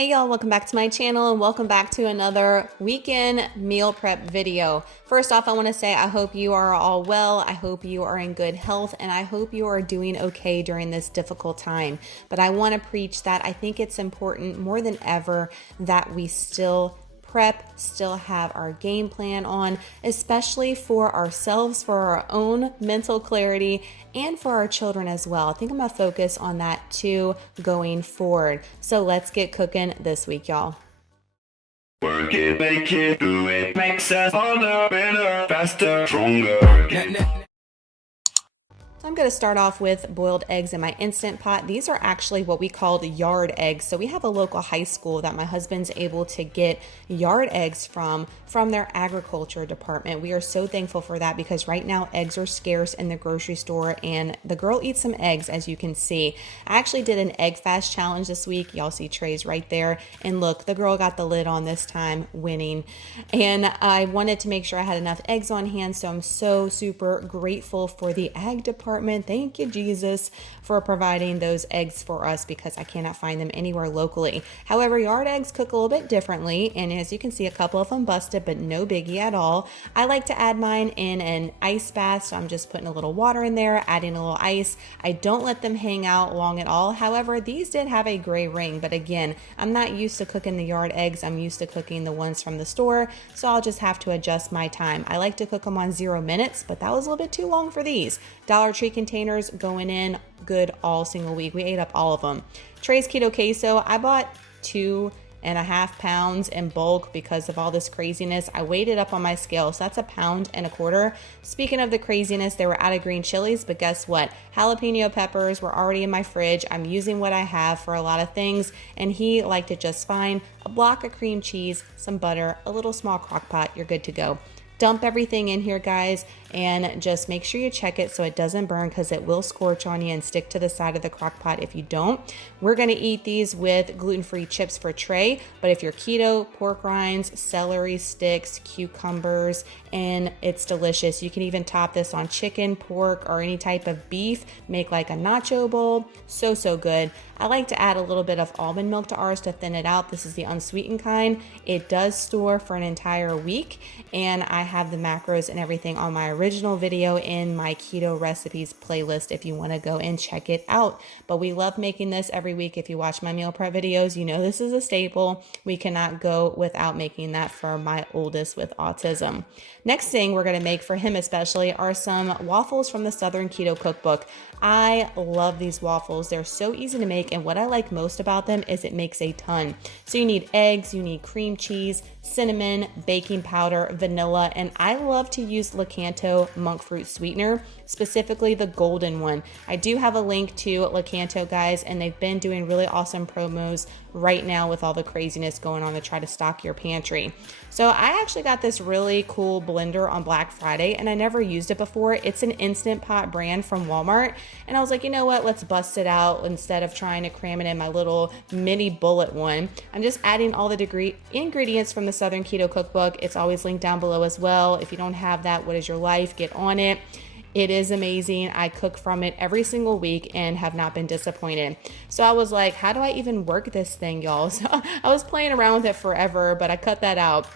Hey y'all, welcome back to my channel and welcome back to another weekend meal prep video. First off, I want to say I hope you are all well, I hope you are in good health, and I hope you are doing okay during this difficult time. But I want to preach that I think it's important more than ever that we still prep, still have our game plan on, especially for ourselves, for our own mental clarity, and for our children as well. I think I'm gonna focus on that too going forward. So let's get cooking this week, y'all. Work it, make it, do it, makes us harder, better, faster, stronger. So I'm going to start off with boiled eggs in my Instant Pot. These are actually what we called yard eggs. So we have a local high school that my husband's able to get yard eggs from their agriculture department. We are so thankful for that because right now eggs are scarce in the grocery store and the girl eats some eggs, as you can see. I actually did an egg fast challenge this week. Y'all see trays right there. And look, the girl got the lid on this time, winning. And I wanted to make sure I had enough eggs on hand. So I'm so super grateful for the ag department. Thank you, Jesus, for providing those eggs for us because I cannot find them anywhere locally. However, yard eggs cook a little bit differently, and as you can see, a couple of them busted, but no biggie at all. I like to add mine in an ice bath, so I'm just putting a little water in there, adding a little ice. I don't let them hang out long at all. However, these did have a gray ring, but again, I'm not used to cooking the yard eggs. I'm used to cooking the ones from the store, so I'll just have to adjust my time. I like to cook them on 0 minutes, but that was a little bit too long for these. Dollar Tree containers going in good all single week. We ate up all of them. Trey's Keto Queso, I bought 2.5 pounds in bulk because of all this craziness. I weighed it up on my scale, so that's 1.25 pounds. Speaking of the craziness, they were out of green chilies, but guess what? Jalapeno peppers were already in my fridge. I'm using what I have for a lot of things, and he liked it just fine. A block of cream cheese, some butter, a little small crock pot, you're good to go. Dump everything in here, guys, and just make sure you check it so it doesn't burn because it will scorch on you and stick to the side of the crock pot if you don't. We're going to eat these with gluten-free chips for Trey, but if you're keto, pork rinds, celery sticks, cucumbers, and it's delicious. You can even top this on chicken, pork, or any type of beef. Make like a nacho bowl. So good. I like to add a little bit of almond milk to ours to thin it out. This is the unsweetened kind. It does store for an entire week, and I have the macros and everything on my original video in my keto recipes playlist if you want to go and check it out. But we love making this every week. If you watch my meal prep videos, you know this is a staple. We cannot go without making that for my oldest with autism. Next thing we're going to make for him especially are some waffles from the Southern Keto Cookbook. I love these waffles. They're so easy to make, and what I like most about them is it makes a ton. So you need eggs, you need cream cheese, cinnamon, baking powder, vanilla, and I love to use Lakanto Monkfruit sweetener, specifically the golden one. I do have a link to Lakanto, guys, and they've been doing really awesome promos right now with all the craziness going on to try to stock your pantry. So I actually got this really cool blender on Black Friday, and I never used it before. It's an Instant Pot brand from Walmart, and I was like, you know what, let's bust it out instead of trying to cram it in my little mini bullet one. I'm just adding all the ingredients from the Southern Keto Cookbook. It's always linked down below as well. If you don't have that, what is your life? Get on it. It is amazing. I cook from it every single week and have not been disappointed. So I was like, how do I even work this thing, y'all? So I was playing around with it forever, but I cut that out.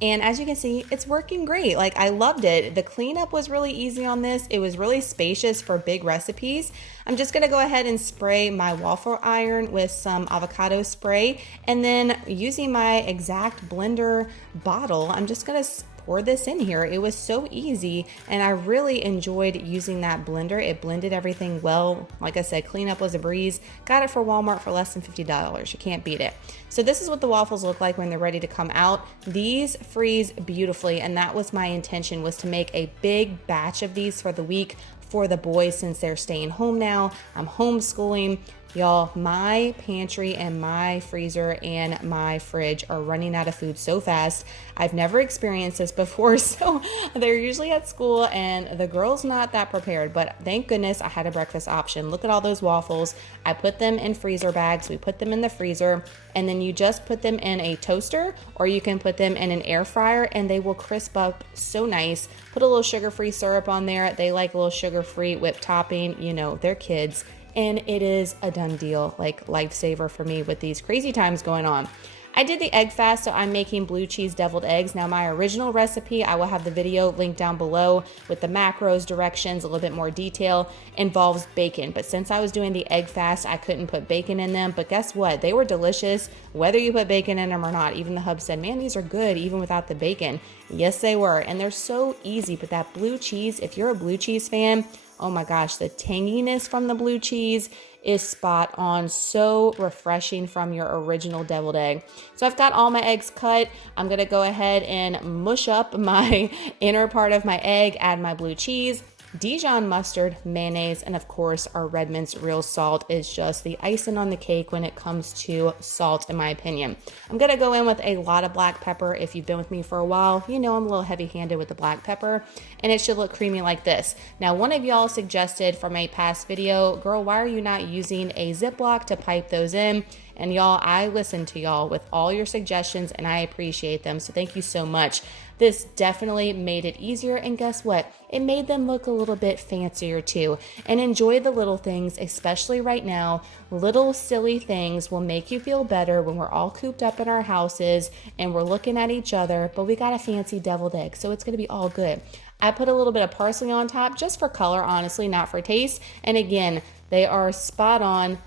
And as you can see, it's working great. Like, I loved it. The cleanup was really easy on this. It was really spacious for big recipes. I'm just gonna go ahead and spray my waffle iron with some avocado spray. And then using my exact blender bottle, I'm just gonna pour this in here. It was so easy, and I really enjoyed using that blender. It blended everything well. Like I said, cleanup was a breeze. Got it for Walmart for less than $50. You can't beat it. So this is what the waffles look like when they're ready to come out. These freeze beautifully, and that was my intention, was to make a big batch of these for the week for the boys since they're staying home now. I'm homeschooling. Y'all, my pantry and my freezer and my fridge are running out of food so fast. I've never experienced this before, so they're usually at school and the girl's not that prepared, but thank goodness I had a breakfast option. Look at all those waffles. I put them in freezer bags. We put them in the freezer, and then you just put them in a toaster, or you can put them in an air fryer and they will crisp up so nice. Put a little sugar-free syrup on there. They like a little sugar-free whipped topping. You know, they're kids. and it is a done deal, like lifesaver for me with these crazy times going on. I did the egg fast, so I'm making blue cheese deviled eggs. Now my original recipe, I will have the video linked down below with the macros, directions, a little bit more detail, involves bacon. But since I was doing the egg fast, I couldn't put bacon in them. But guess what? They were delicious, whether you put bacon in them or not. Even the hub said, man, these are good even without the bacon. Yes, they were. And they're so easy. But that blue cheese, if you're a blue cheese fan, oh my gosh, the tanginess from the blue cheese is spot on. So refreshing from your original deviled egg. So I've got all my eggs cut. I'm going to go ahead and mush up my inner part of my egg, add my blue cheese, Dijon mustard, mayonnaise, and of course our Redmond's real salt is just the icing on the cake when it comes to salt, in my opinion. I'm going to go in with a lot of black pepper. If you've been with me for a while, you know I'm a little heavy-handed with the black pepper, and it should look creamy like this. Now, one of y'all suggested from a past video, girl, why are you not using a Ziploc to pipe those in? And y'all, I listened to y'all with all your suggestions and I appreciate them. So thank you so much. This definitely made it easier. And guess what? It made them look a little bit fancier too. And enjoy the little things, especially right now. Little silly things will make you feel better when we're all cooped up in our houses and we're looking at each other, but we got a fancy deviled egg. So it's going to be all good. I put a little bit of parsley on top just for color, honestly, not for taste. And again, they are spot on.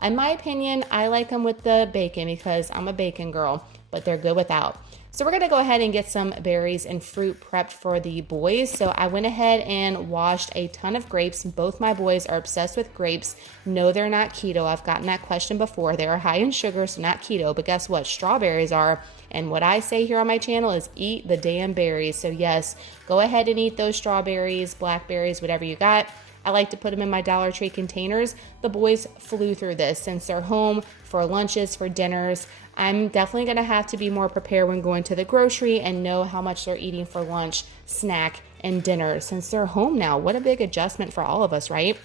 In my opinion, I like them with the bacon because I'm a bacon girl, but they're good without. So we're going to go ahead and get some berries and fruit prepped for the boys. So I went ahead and washed a ton of grapes. Both my boys are obsessed with grapes. No, they're not keto. I've gotten that question before. They are high in sugar, so not keto. But guess what? Strawberries are. And what I say here on my channel is eat the damn berries. So yes, go ahead and eat those strawberries, blackberries, whatever you got. I like to put them in my Dollar Tree containers. The boys flew through this since they're home for lunches, for dinners. I'm definitely going to have to be more prepared when going to the grocery and know how much they're eating for lunch, snack, and dinner since they're home now. What a big adjustment for all of us, right?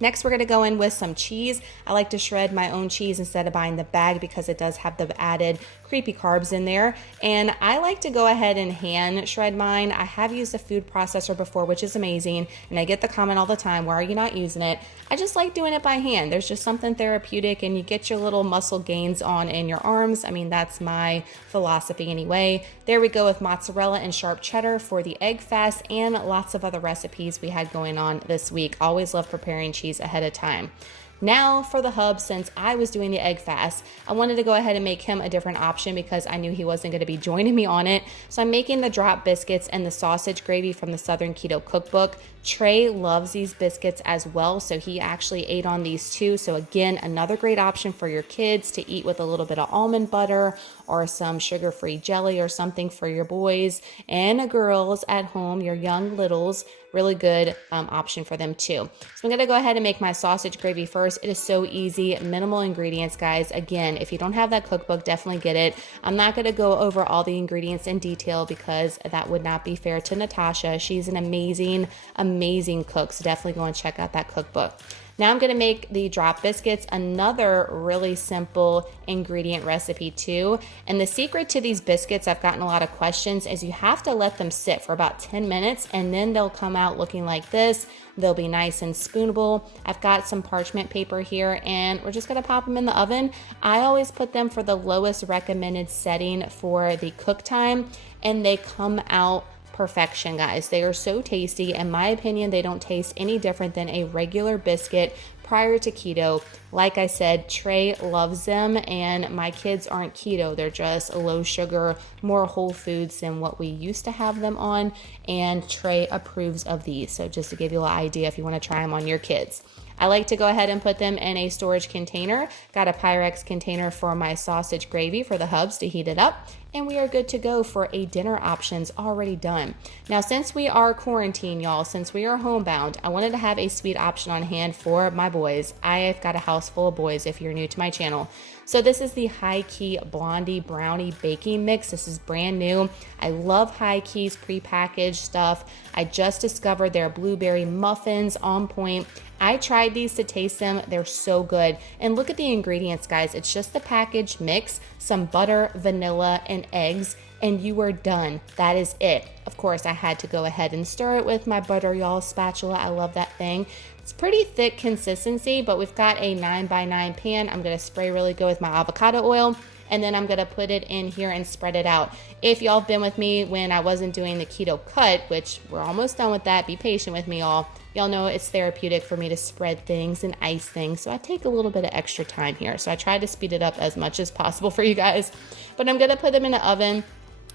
Next, we're going to go in with some cheese. I like to shred my own cheese instead of buying the bag because it does have the added creepy carbs in there. And I like to go ahead and hand shred mine. I have used a food processor before, which is amazing. And I get the comment all the time, why are you not using it? I just like doing it by hand. There's just something therapeutic and you get your little muscle gains on in your arms. I mean, that's my philosophy anyway. There we go with mozzarella and sharp cheddar for the egg fast and lots of other recipes we had going on this week. Always love preparing cheese ahead of time. Now for the hub, since I was doing the egg fast, I wanted to go ahead and make him a different option because I knew he wasn't going to be joining me on it. So I'm making the drop biscuits and the sausage gravy from the Southern Keto Cookbook. Trey loves these biscuits as well, so he actually ate on these too. So again, another great option for your kids to eat with a little bit of almond butter or some sugar-free jelly or something for your boys and girls at home, your young littles. Really good option for them too. So I'm going to go ahead and make my sausage gravy first. It is so easy, minimal ingredients, guys. Again, if you don't have that cookbook, definitely get it. I'm not going to go over all the ingredients in detail because that would not be fair to Natasha. She's an amazing cook, so definitely go and check out that cookbook. Now I'm going to make the drop biscuits, another really simple ingredient recipe too. And the secret to these biscuits, I've gotten a lot of questions, is you have to let them sit for about 10 minutes and then they'll come out looking like this. They'll be nice and spoonable. I've got some parchment paper here and we're just going to pop them in the oven. I always put them for the lowest recommended setting for the cook time and they come out perfection, guys. They are so tasty. In my opinion, they don't taste any different than a regular biscuit prior to keto. Like I said, Trey loves them and my kids aren't keto. They're just low sugar, more whole foods than what we used to have them on. And Trey approves of these. So just to give you an idea if you want to try them on your kids. I like to go ahead and put them in a storage container. Got a Pyrex container for my sausage gravy for the hubs to heat it up. And we are good to go for a dinner options already done. Now, since we are quarantined, y'all, since we are homebound, I wanted to have a sweet option on hand for my boys. I've got a house full of boys if you're new to my channel. So this is the HighKey Blondie Brownie Baking Mix. This is brand new. I love HighKey's prepackaged stuff. I just discovered their blueberry muffins on point. I tried these to taste them. They're so good. And look at the ingredients, guys. It's just the packaged mix, some butter, vanilla, and eggs, and you are done. That is it. Of course, I had to go ahead and stir it with my butter, y'all, spatula. I love that thing. It's pretty thick consistency, but we've got a 9x9 pan. I'm gonna spray really good with my avocado oil, and then I'm gonna put it in here and spread it out. If y'all have been with me when I wasn't doing the keto cut, which we're almost done with that, be patient with me y'all know it's therapeutic for me to spread things and ice things, so I take a little bit of extra time here. So I try to speed it up as much as possible for you guys. But I'm gonna put them in the oven.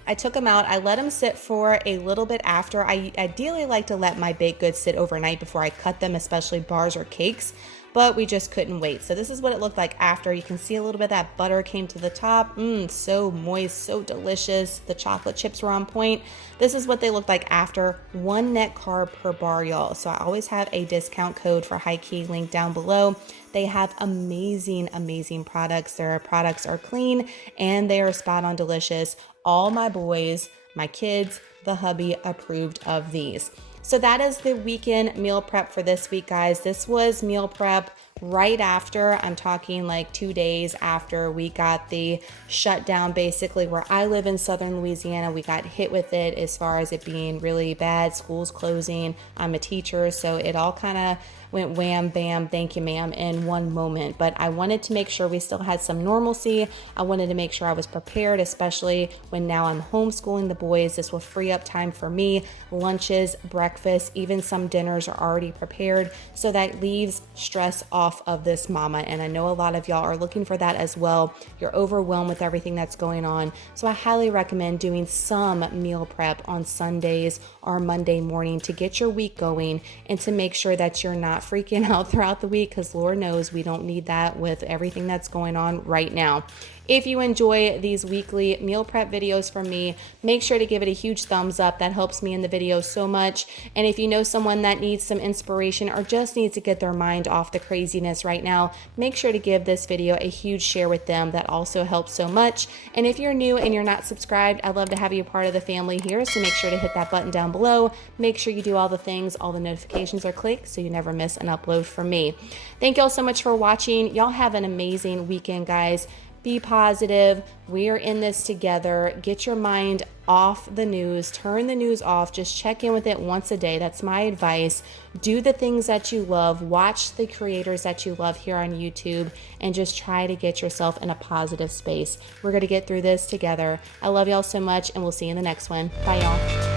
I took them out. I let them sit for a little bit after. I ideally like to let my baked goods sit overnight before I cut them, especially bars or cakes, but we just couldn't wait. So this is what it looked like after. You can see a little bit of that butter came to the top. So moist, so delicious. The chocolate chips were on point. This is what they looked like after. 1 net carb per bar, y'all. So I always have a discount code for HighKey linked down below. They have amazing, amazing products. Their products are clean and they are spot on delicious. All my boys, my kids, the hubby approved of these. So that is the weekend meal prep for this week, guys. This was meal prep right after, I'm talking like 2 days after we got the shutdown, basically where I live in southern Louisiana. We got hit with it as far as it being really bad, schools closing. I'm a teacher, so it all kind of went wham, bam, thank you, ma'am, in one moment. But I wanted to make sure we still had some normalcy. I wanted to make sure I was prepared, especially when now I'm homeschooling the boys. This will free up time for me. Lunches, breakfast, even some dinners are already prepared. So that leaves stress off of this mama. And I know a lot of y'all are looking for that as well. You're overwhelmed with everything that's going on. So I highly recommend doing some meal prep on Sundays or Monday morning to get your week going and to make sure that you're not freaking out throughout the week, because Lord knows we don't need that with everything that's going on right now. If you enjoy these weekly meal prep videos from me, make sure to give it a huge thumbs up. That helps me in the video so much. And if you know someone that needs some inspiration or just needs to get their mind off the craziness right now, make sure to give this video a huge share with them. That also helps so much. And if you're new and you're not subscribed, I'd love to have you a part of the family here. So make sure to hit that button down below. Make sure you do all the things, all the notifications are clicked so you never miss an upload from me. Thank y'all so much for watching. Y'all have an amazing weekend, guys. Be positive. We are in this together. Get your mind off the news. Turn the news off. Just check in with it once a day. That's my advice. Do the things that you love. Watch the creators that you love here on YouTube and just try to get yourself in a positive space. We're going to get through this together. I love y'all so much and we'll see you in the next one. Bye, y'all.